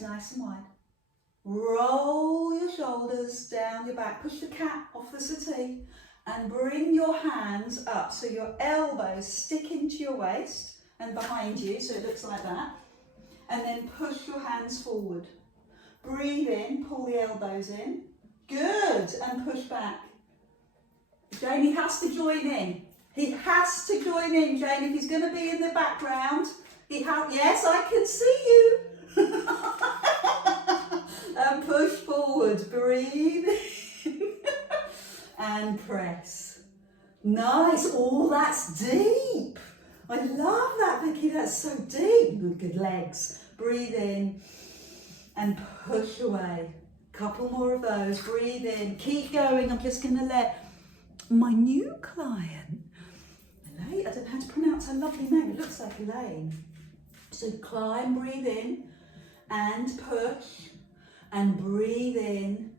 legs nice and wide. Roll your shoulders down your back. Push the cat off the settee and bring your hands up so your elbows stick into your waist and behind you, so it looks like that. And then push your hands forward. Breathe in, pull the elbows in. Good, and push back. Jamie has to join in. He has to join in, Jane, if he's going to be in the background. Yes, I can see you. And push forward, breathe in. And press. Nice, oh, that's deep. I love that, Vicky, that's so deep. Good legs. Breathe in and push away. Couple more of those, breathe in, keep going. I'm just going to let my new client, Elaine, I don't know how to pronounce her lovely name, it looks like Elaine. So climb, breathe in and push, and breathe in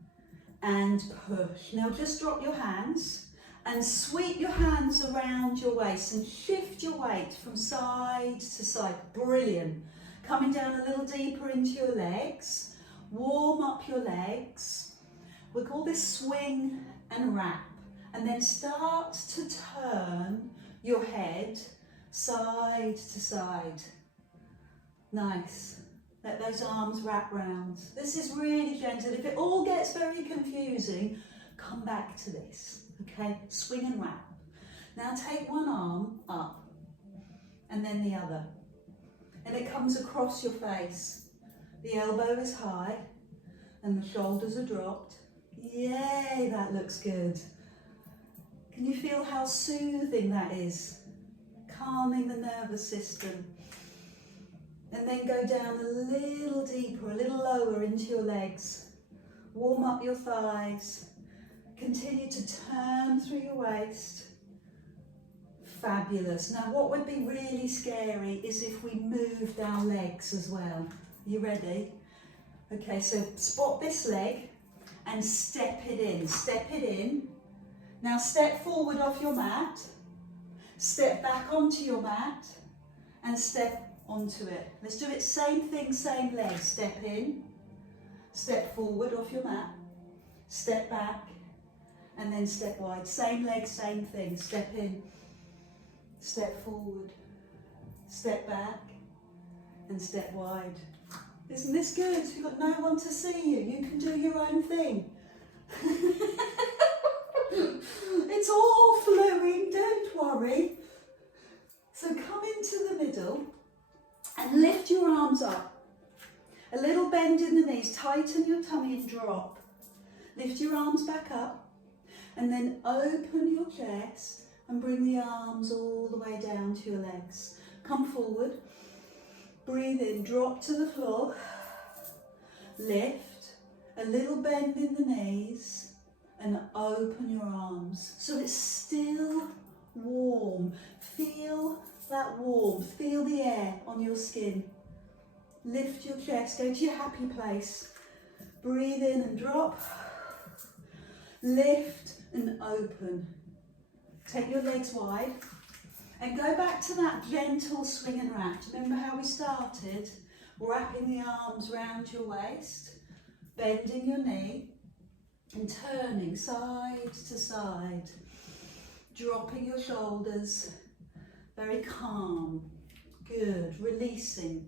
and push. Now just drop your hands and sweep your hands around your waist and shift your weight from side to side. Brilliant. Coming down a little deeper into your legs. Warm up your legs. We call this swing and wrap. And then start to turn your head side to side. Nice. Let those arms wrap round. This is really gentle. If it all gets very confusing, come back to this. Okay, swing and wrap. Now take one arm up and then the other. And it comes across your face. The elbow is high and the shoulders are dropped. Yay, that looks good. Can you feel how soothing that is? Calming the nervous system. And then go down a little deeper, a little lower into your legs. Warm up your thighs. Continue to turn through your waist. Fabulous. Now what would be really scary is if we moved our legs as well. Are you ready? Okay, so spot this leg and step it in. Step it in. Now step forward off your mat. Step back onto your mat and step onto it. Let's do it, same thing, same leg. Step in, step forward off your mat, step back, and then step wide. Same leg, same thing. Step in, step forward, step back, and step wide. Isn't this good? You've got no one to see you. You can do your own thing. It's all flowing, don't worry. So come into the middle and lift your arms up. A little bend in the knees, tighten your tummy and drop. Lift your arms back up and then open your chest and bring the arms all the way down to your legs. Come forward, breathe in, drop to the floor, lift, a little bend in the knees and open your arms. So it's still warm. Feel that warmth, feel the air on your skin. Lift your chest, go to your happy place. Breathe in and drop. Lift and open. Take your legs wide and go back to that gentle swing and wrap. Remember how we started? Wrapping the arms round your waist, bending your knee and turning side to side. Dropping your shoulders, very calm, good, releasing.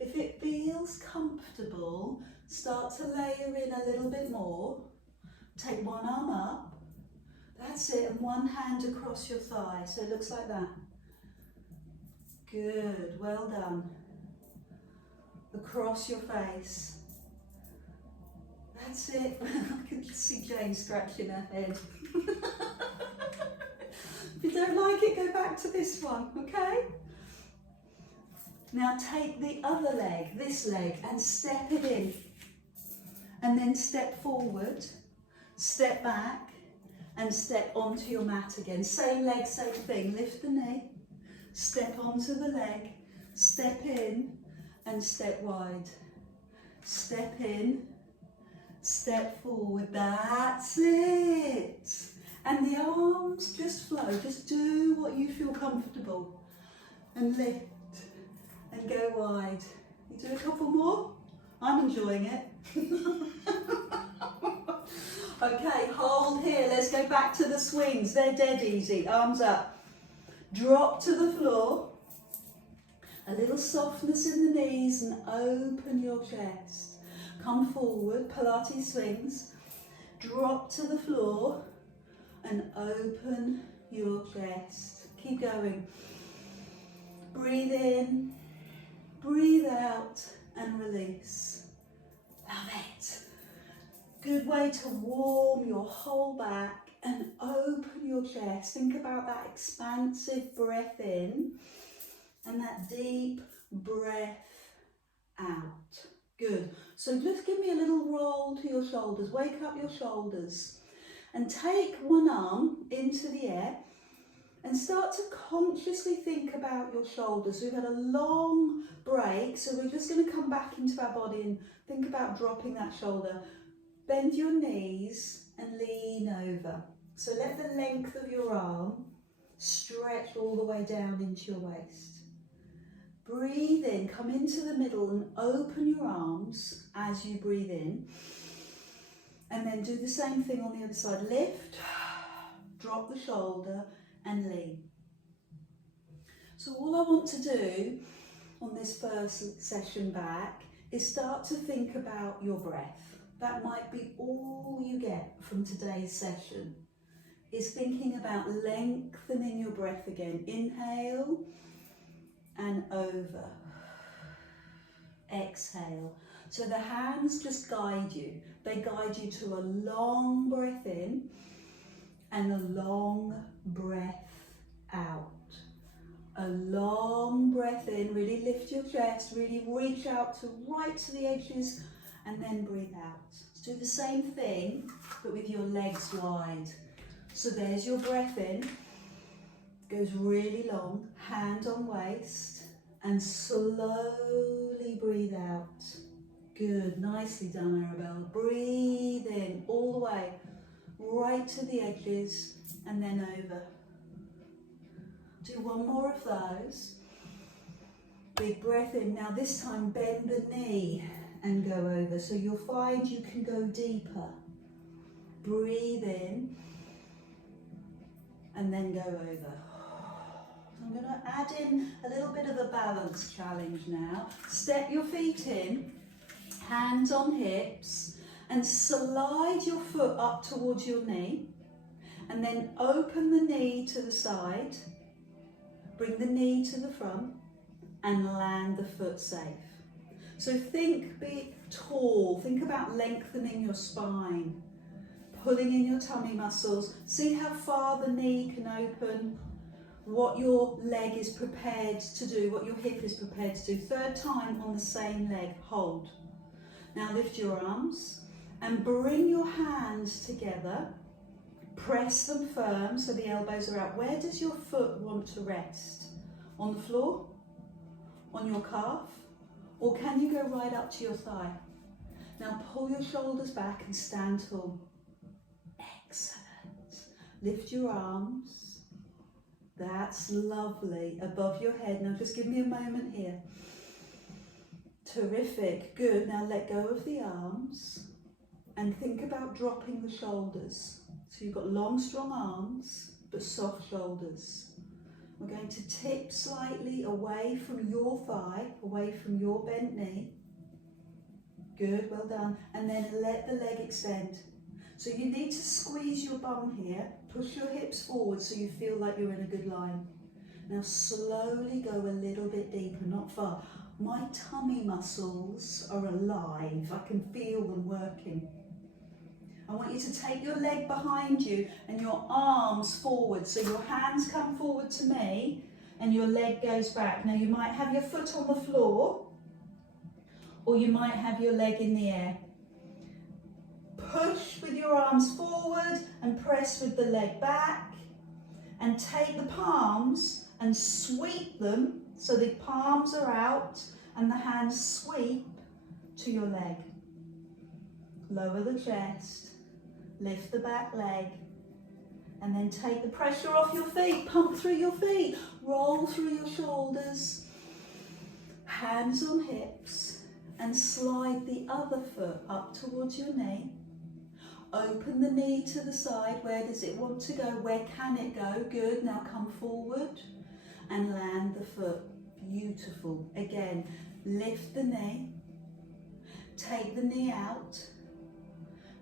If it feels comfortable, start to layer in a little bit more. Take one arm up, that's it, and one hand across your thigh, so it looks like that. Good, well done. Across your face. That's it. I can just see Jane scratching her head. If you don't like it, go back to this one, okay? Now take the other leg, this leg, and step it in. And then step forward, step back, and step onto your mat again. Same leg, same thing. Lift the knee, step onto the leg, step in, and step wide. Step in, step forward. That's it. And the arms just flow, just do what you feel comfortable. And lift and go wide. You do a couple more? I'm enjoying it. Okay, hold here. Let's go back to the swings. They're dead easy. Arms up. Drop to the floor. A little softness in the knees and open your chest. Come forward, Pilates swings. Drop to the floor and open your chest. Keep going. Breathe in, breathe out and release. Love it. Good way to warm your whole back and open your chest. Think about that expansive breath in and that deep breath out. Good. So just give me a little roll to your shoulders. Wake up your shoulders and take one arm into the air and start to consciously think about your shoulders. We've had a long break, so we're just going to come back into our body and think about dropping that shoulder. Bend your knees and lean over. So let the length of your arm stretch all the way down into your waist. Breathe in, come into the middle and open your arms as you breathe in. And then do the same thing on the other side. Lift, drop the shoulder and lean. So all I want to do on this first session back is start to think about your breath. That might be all you get from today's session, is thinking about lengthening your breath again. Inhale and over. Exhale. So the hands just guide you. They guide you to a long breath in and a long breath out. A long breath in, really lift your chest, really reach out to right to the edges and then breathe out. Let's do the same thing but with your legs wide. So there's your breath in, goes really long, hand on waist and slowly breathe out. Good, nicely done, Arabelle. Breathe in all the way, right to the edges and then over. Do one more of those. Big breath in. Now this time bend the knee and go over. So you'll find you can go deeper. Breathe in and then go over. So I'm going to add in a little bit of a balance challenge now. Step your feet in, hands on hips, and slide your foot up towards your knee. And then open the knee to the side. Bring the knee to the front and land the foot safe. So think big, tall. Think about lengthening your spine, pulling in your tummy muscles. See how far the knee can open, what your leg is prepared to do, what your hip is prepared to do. Third time on the same leg, hold. Now lift your arms and bring your hands together. Press them firm so the elbows are out. Where does your foot want to rest? On the floor? On your calf? Or can you go right up to your thigh? Now pull your shoulders back and stand tall. Excellent. Lift your arms. That's lovely. Above your head. Now just give me a moment here. Terrific. Good. Now let go of the arms and think about dropping the shoulders. So you've got long, strong arms, but soft shoulders. We're going to tip slightly away from your thigh, away from your bent knee. Good, well done. And then let the leg extend. So you need to squeeze your bum here, push your hips forward so you feel like you're in a good line. Now slowly go a little bit deeper, not far. My tummy muscles are alive. I can feel them working. I want you to take your leg behind you and your arms forward. So your hands come forward to me and your leg goes back. Now you might have your foot on the floor or you might have your leg in the air. Push with your arms forward and press with the leg back. And take the palms and sweep them so the palms are out and the hands sweep to your leg. Lower the chest. Lift the back leg and then take the pressure off your feet, pump through your feet, roll through your shoulders, hands on hips and slide the other foot up towards your knee. Open the knee to the side. Where does it want to go? Where can it go? Good. Now come forward and land the foot. Beautiful. Again, lift the knee. Take the knee out.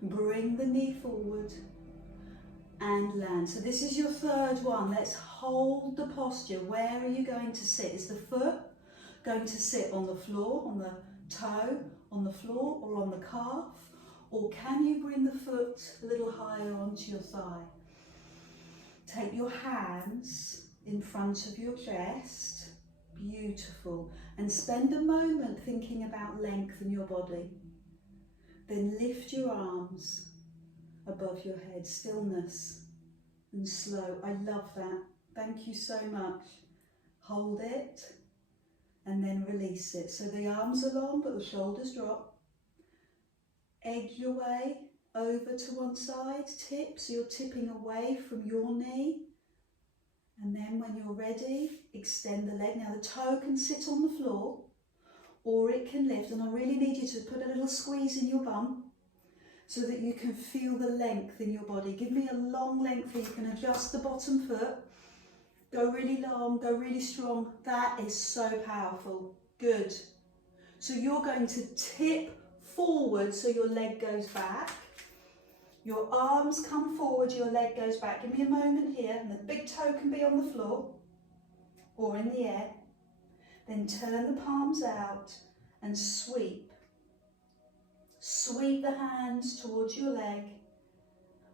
Bring the knee forward and land. So this is your third one. Let's hold the posture. Where are you going to sit? Is the foot going to sit on the floor, on the toe, on the floor, or on the calf? Or can you bring the foot a little higher onto your thigh? Take your hands in front of your chest. Beautiful. And spend a moment thinking about length in your body. Then lift your arms above your head. Stillness and slow. I love that. Thank you so much. Hold it and then release it. So the arms are long but the shoulders drop. Edge your way over to one side, tip, so you're tipping away from your knee. And then when you're ready, extend the leg. Now the toe can sit on the floor or it can lift, and I really need you to put a little squeeze in your bum so that you can feel the length in your body. Give me a long length where you can adjust the bottom foot. Go really long, go really strong. That is so powerful. Good. So you're going to tip forward so your leg goes back. Your arms come forward, your leg goes back. Give me a moment here, and the big toe can be on the floor or in the air. Then turn the palms out and sweep. Sweep the hands towards your leg.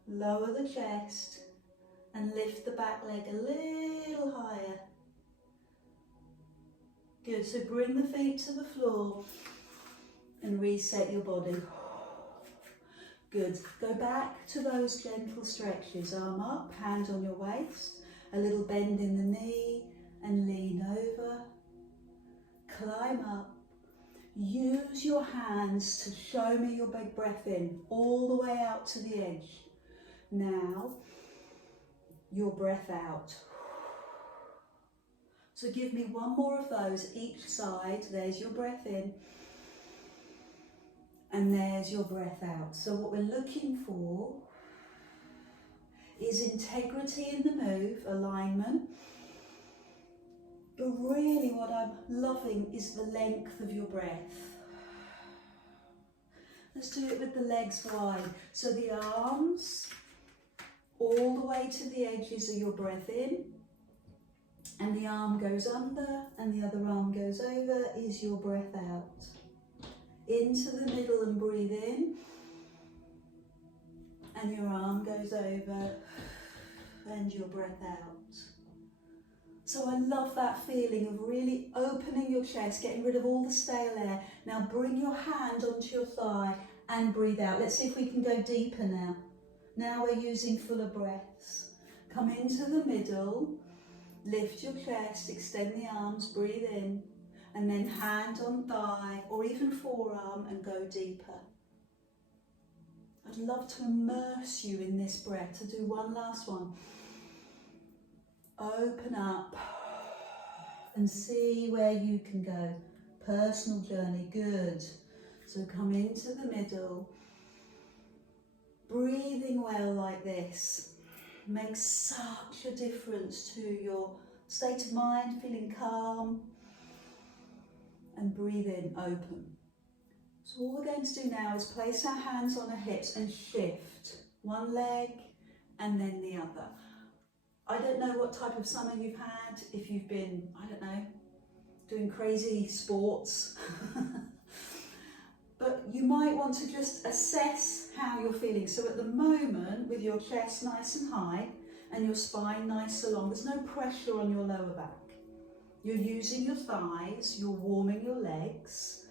Lower the chest and lift the back leg a little higher. Good, so bring the feet to the floor and reset your body. Good. Go back to those gentle stretches. Arm up, hand on your waist, a little bend in the knee and lean over. Climb up. Use your hands to show me your big breath in, all the way out to the edge. Now, your breath out. So give me one more of those each side. There's your breath in. And there's your breath out. So what we're looking for is integrity in the move, alignment. But really what I'm loving is the length of your breath. Let's do it with the legs wide. So the arms all the way to the edges of your breath in. And the arm goes under and the other arm goes over is your breath out. Into the middle and breathe in, and your arm goes over and your breath out. So I love that feeling of really opening your chest, getting rid of all the stale air. Now bring your hand onto your thigh and breathe out. Let's see if we can go deeper now. Now we're using fuller breaths. Come into the middle, lift your chest, extend the arms, breathe in. And then hand on thigh or even forearm and go deeper. I'd love to immerse you in this breath. To do one last one. Open up and see where you can go. Personal journey, good. So come into the middle. Breathing well like this makes such a difference to your state of mind, feeling calm. And breathe in, open. So all we're going to do now is place our hands on our hips and shift. One leg and then the other. I don't know what type of summer you've had, if you've been, I don't know, doing crazy sports. But you might want to just assess how you're feeling. So at the moment, with your chest nice and high and your spine nice and long, there's no pressure on your lower back. You're using your thighs, you're warming your legs,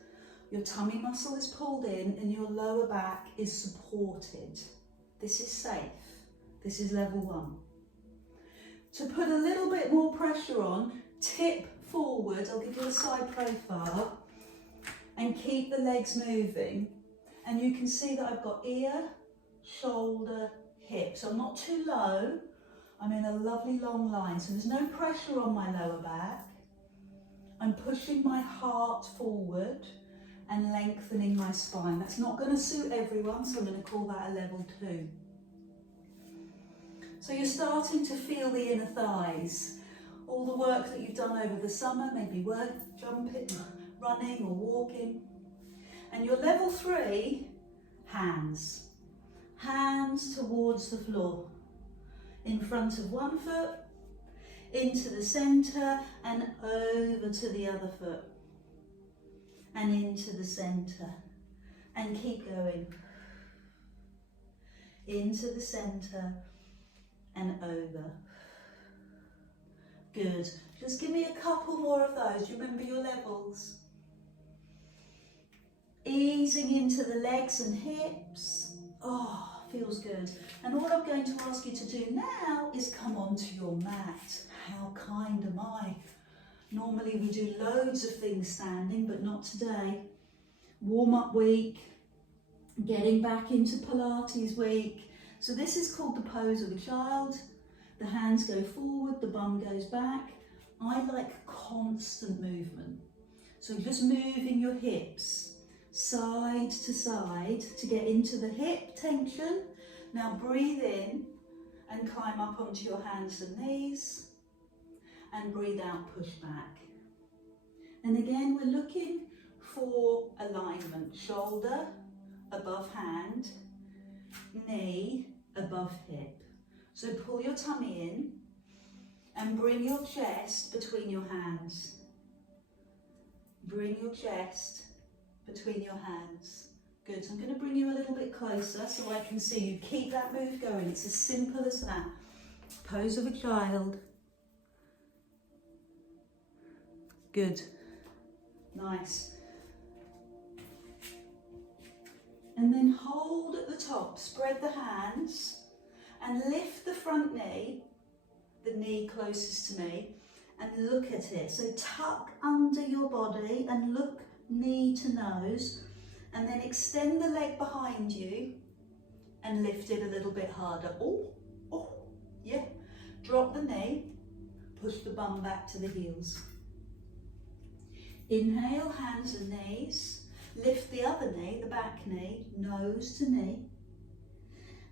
your tummy muscle is pulled in and your lower back is supported. This is safe. This is level 1. To put a little bit more pressure on, tip forward, I'll give you a side profile, and keep the legs moving. And you can see that I've got ear, shoulder, hip. So I'm not too low, I'm in a lovely long line. So there's no pressure on my lower back. I'm pushing my heart forward and lengthening my spine. That's not going to suit everyone, so I'm going to call that a level 2. So you're starting to feel the inner thighs. All the work that you've done over the summer, maybe jumping, running or walking. And your level 3, hands. Hands towards the floor. In front of one foot, into the centre and over to the other foot. And into the centre. And keep going. Into the centre and over. Good. Just give me a couple more of those. Do you remember your levels? Easing into the legs and hips. Oh, feels good. And all I'm going to ask you to do now is come onto your mat. How kind am I? Normally we do loads of things standing, but not today. Warm-up week, getting back into Pilates week. So this is called the pose of a child. The hands go forward, the bum goes back. I like constant movement. So just moving your hips side to side to get into the hip tension. Now breathe in and climb up onto your hands and knees. And breathe out, push back. And again, we're looking for alignment. Shoulder above hand, knee above hip. So pull your tummy in and bring your chest between your hands. Bring your chest between your hands. Good, so I'm going to bring you a little bit closer so I can see you. Keep that move going, it's as simple as that. Pose of a child. Good, nice. And then hold at the top, spread the hands and lift the front knee, the knee closest to me, and look at it. So tuck under your body and look knee to nose, and then extend the leg behind you and lift it a little bit harder. Oh, yeah. Drop the knee, push the bum back to the heels. Inhale, hands and knees. Lift the other knee, the back knee, nose to knee.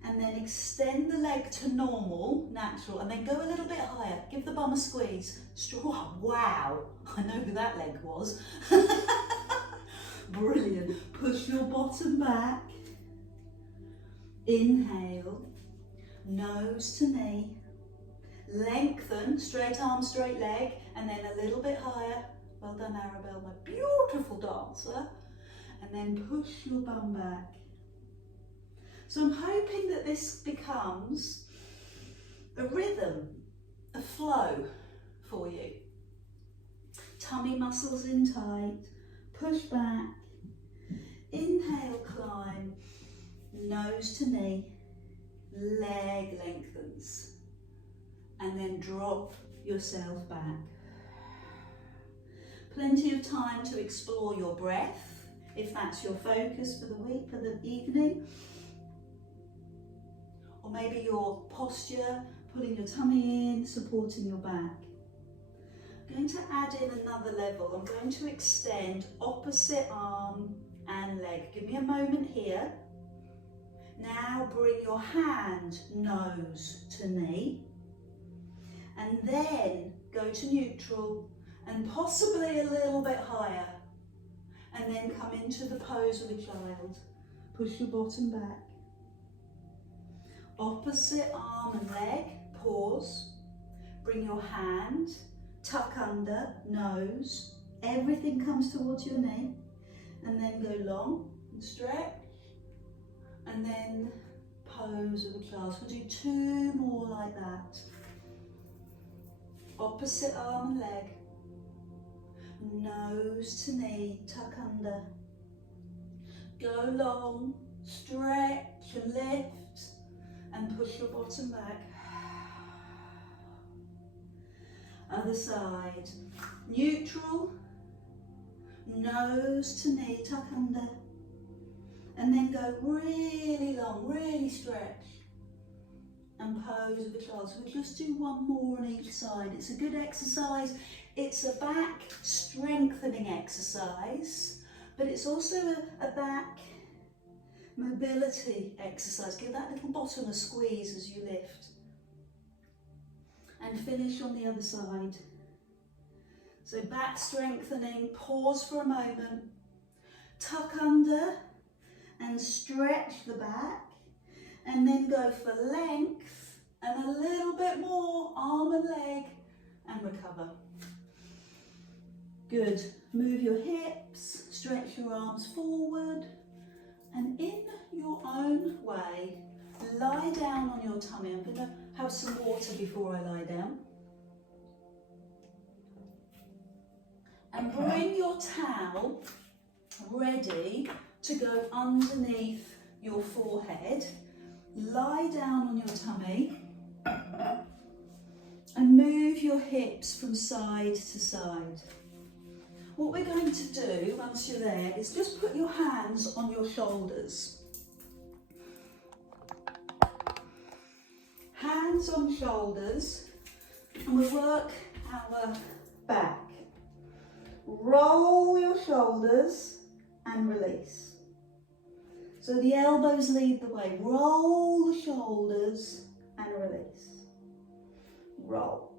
And then extend the leg to normal, natural, and then go a little bit higher. Give the bum a squeeze. Wow, I know who that leg was. Brilliant. Push your bottom back. Inhale, nose to knee. Lengthen, straight arm, straight leg, and then a little bit higher. Well done, Arabelle, my beautiful dancer. And then push your bum back. So I'm hoping that this becomes a rhythm, a flow for you. Tummy muscles in tight, push back, inhale, climb, nose to knee, leg lengthens, and then drop yourself back. Plenty of time to explore your breath, if that's your focus for the week, for the evening. Or maybe your posture, pulling your tummy in, supporting your back. I'm going to add in another level. I'm going to extend opposite arm and leg. Give me a moment here. Now bring your hand nose to knee. And then go to neutral and possibly a little bit higher. And then come into the pose of a child. Push your bottom back. Opposite arm and leg, pause. Bring your hand, tuck under, nose. Everything comes towards your knee. And then go long and stretch. And then pose of a child. So we'll do 2 more like that. Opposite arm and leg. Nose to knee, tuck under. Go long, stretch and lift. And push your bottom back. Other side. Neutral. Nose to knee, tuck under. And then go really long, really stretch. And pose of a child. So we'll just do 1 more on each side. It's a good exercise. It's a back strengthening exercise, but it's also a back mobility exercise. Give that little bottom a squeeze as you lift. And finish on the other side. So back strengthening, pause for a moment, tuck under and stretch the back, and then go for length and a little bit more, arm and leg, and recover. Good. Move your hips, stretch your arms forward, and in your own way, lie down on your tummy. I'm going to have some water before I lie down. And bring your towel ready to go underneath your forehead. Lie down on your tummy and move your hips from side to side. What we're going to do once you're there is just put your hands on your shoulders. Hands on shoulders, and we'll work our back. Roll your shoulders and release. So the elbows lead the way. Roll the shoulders and release. Roll.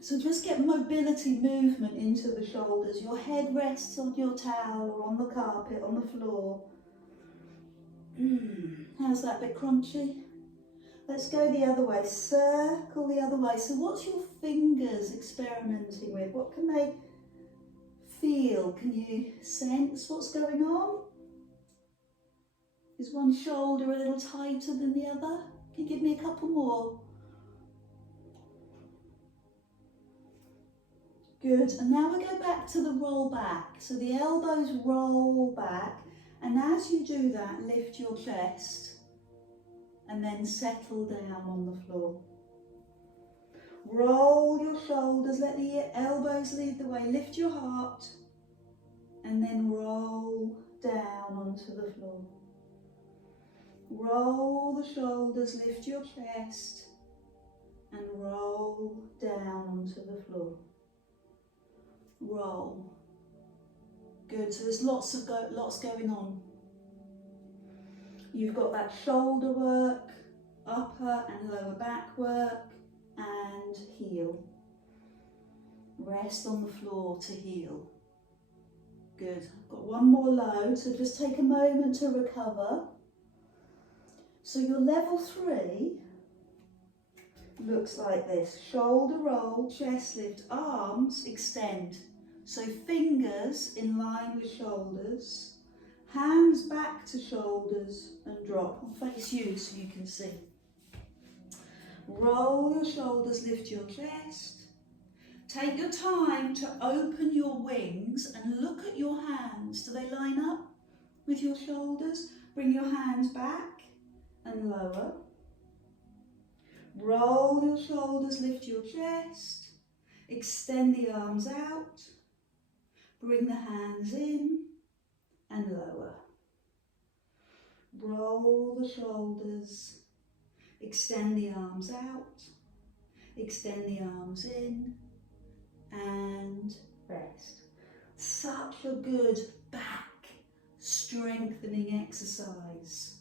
So just get mobility, movement into the shoulders. Your head rests on your towel or on the carpet, on the floor. How's that? Bit crunchy? Let's go the other way. Circle the other way. So what's your fingers experimenting with? What can they feel? Can you sense what's going on? Is one shoulder a little tighter than the other? Can you give me a couple more? Good. And now we go back to the roll back. So the elbows roll back, and as you do that, lift your chest and then settle down on the floor. Roll your shoulders, let the elbows lead the way, lift your heart, and then roll down onto the floor. Roll the shoulders, lift your chest, and roll down onto the floor. Roll. Good, so there's lots going on. You've got that shoulder work, upper and lower back work, and heel. Rest on the floor to heal. Good. I've got one more load, so just take a moment to recover. So your level 3 looks like this. Shoulder roll, chest lift, arms extend. So fingers in line with shoulders, hands back to shoulders and drop. I'll face you so you can see. Roll your shoulders, lift your chest. Take your time to open your wings and look at your hands. Do they line up with your shoulders? Bring your hands back and lower. Roll your shoulders, lift your chest. Extend the arms out. Bring the hands in and lower. Roll the shoulders. Extend the arms out. Extend the arms in. And rest. Such a good back strengthening exercise.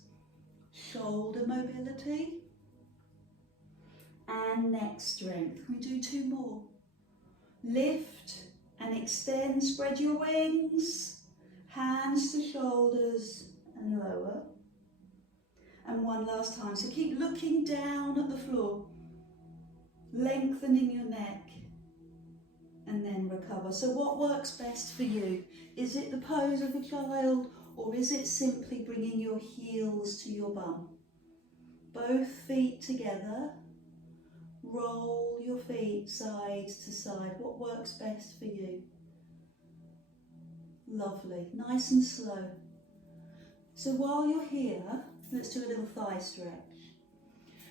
Shoulder mobility and neck strength. Can we do 2 more? Lift and extend, spread your wings, hands to shoulders and lower. And one last time, so keep looking down at the floor, lengthening your neck, and then recover. So what works best for you? Is it the pose of a child, or is it simply bringing your heels to your bum? Both feet together, roll your feet side to side. What works best for you? Lovely, nice and slow. So while you're here, let's do a little thigh stretch.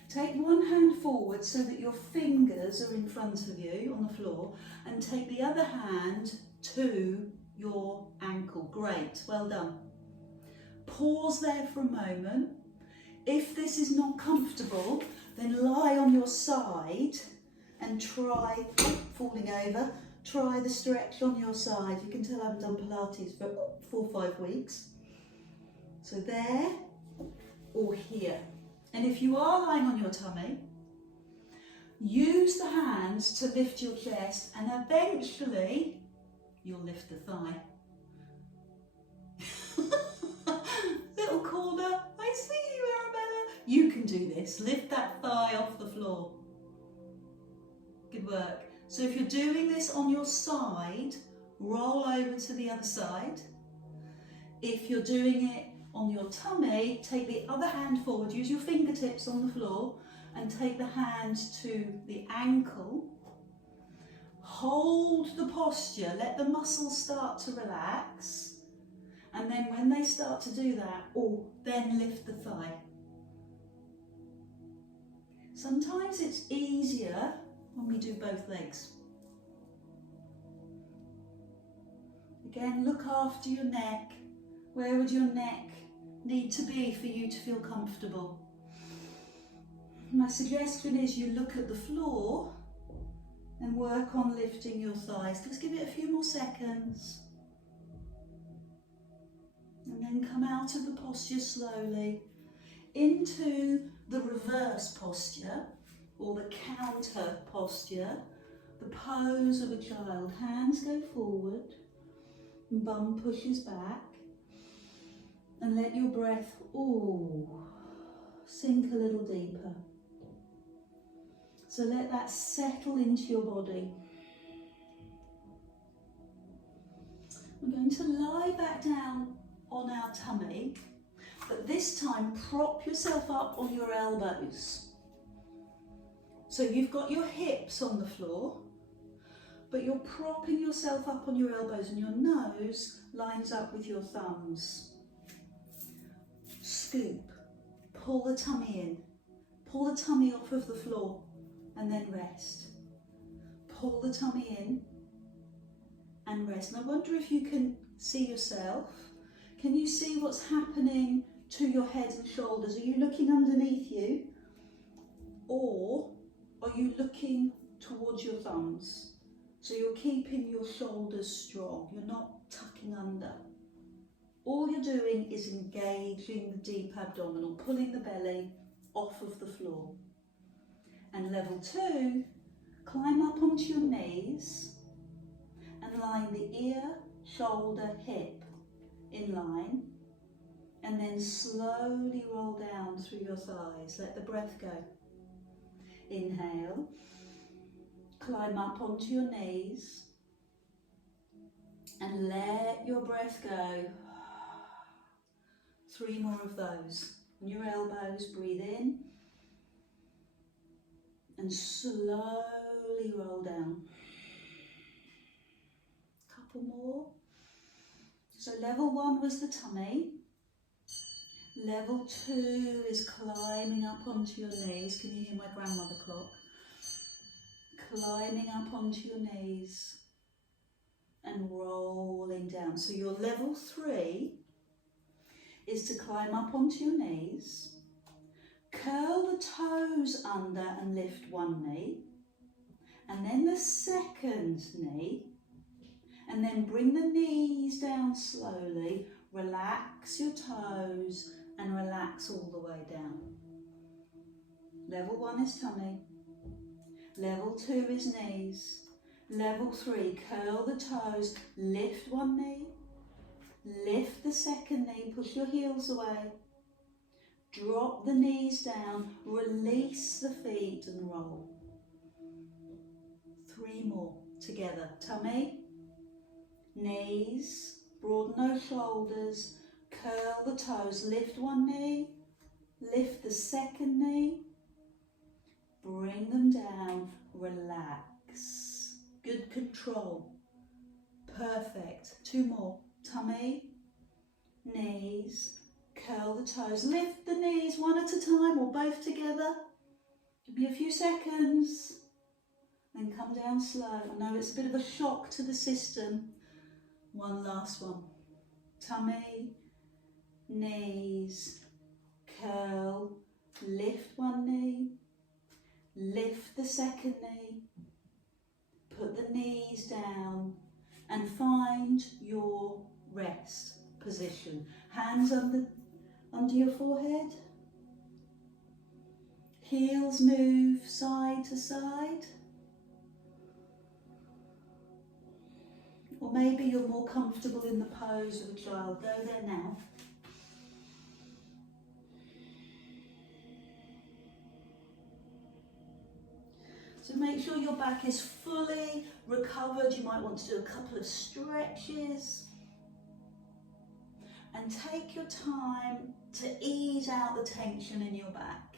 Take one hand forward so that your fingers are in front of you on the floor, and take the other hand to your ankle. Great, well done. Pause there for a moment. If this is not comfortable, then lie on your side and try, falling over, try the stretch on your side. You can tell I haven't done Pilates for 4 or 5 weeks. So there or here. And if you are lying on your tummy, use the hands to lift your chest, and eventually you'll lift the thigh. Little corner, I see you, Arabella. You can do this. Lift that thigh off the floor. Good work. So if you're doing this on your side, roll over to the other side. If you're doing it on your tummy, take the other hand forward, use your fingertips on the floor and take the hand to the ankle. Hold the posture, let the muscles start to relax, and then when they start to do that, then lift the thigh. Sometimes it's easier when we do both legs. Again, look after your neck. Where would your neck need to be for you to feel comfortable? My suggestion is you look at the floor and work on lifting your thighs. Just give it a few more seconds. And then come out of the posture slowly into the reverse posture, or the counter posture, the pose of a child. Hands go forward, bum pushes back, and let your breath sink a little deeper. So let that settle into your body. We're going to lie back down on our tummy, but this time prop yourself up on your elbows. So you've got your hips on the floor, but you're propping yourself up on your elbows and your nose lines up with your thumbs. Scoop, pull the tummy in, pull the tummy off of the floor and then rest. Pull the tummy in and rest. And I wonder if you can see yourself. Can you see what's happening to your head and shoulders? Are you looking underneath you, or are you looking towards your thumbs? So you're keeping your shoulders strong, you're not tucking under. All you're doing is engaging the deep abdominal, pulling the belly off of the floor. And level 2, climb up onto your knees and line the ear, shoulder, hip in line, and then slowly roll down through your thighs. Let the breath go. Inhale, climb up onto your knees and let your breath go. 3 more of those. On your elbows, breathe in and slowly roll down. Couple more. So level 1 was the tummy. Level 2 is climbing up onto your knees. Can you hear my grandmother clock? Climbing up onto your knees and rolling down. So your level 3 is to climb up onto your knees, curl the toes under and lift one knee, and then the second knee, and then bring the knees down slowly, relax your toes and relax all the way down. Level 1 is tummy, level 2 is knees, level 3, curl the toes, lift one knee, lift the second knee, push your heels away, drop the knees down, release the feet and roll. 3 more together. Tummy, knees, broaden those shoulders, curl the toes, lift one knee, lift the second knee, bring them down, relax. Good control. Perfect. 2 more. Tummy, knees, curl the toes, lift the knees one at a time or both together. Give me a few seconds, then come down slow. I know it's a bit of a shock to the system. One last one. Tummy, knees, curl, lift one knee, lift the second knee, put the knees down and find your rest position. Hands under your forehead. Heels move side to side. Or maybe you're more comfortable in the pose of a child. Go there now. So make sure your back is fully recovered. You might want to do a couple of stretches. And take your time to ease out the tension in your back.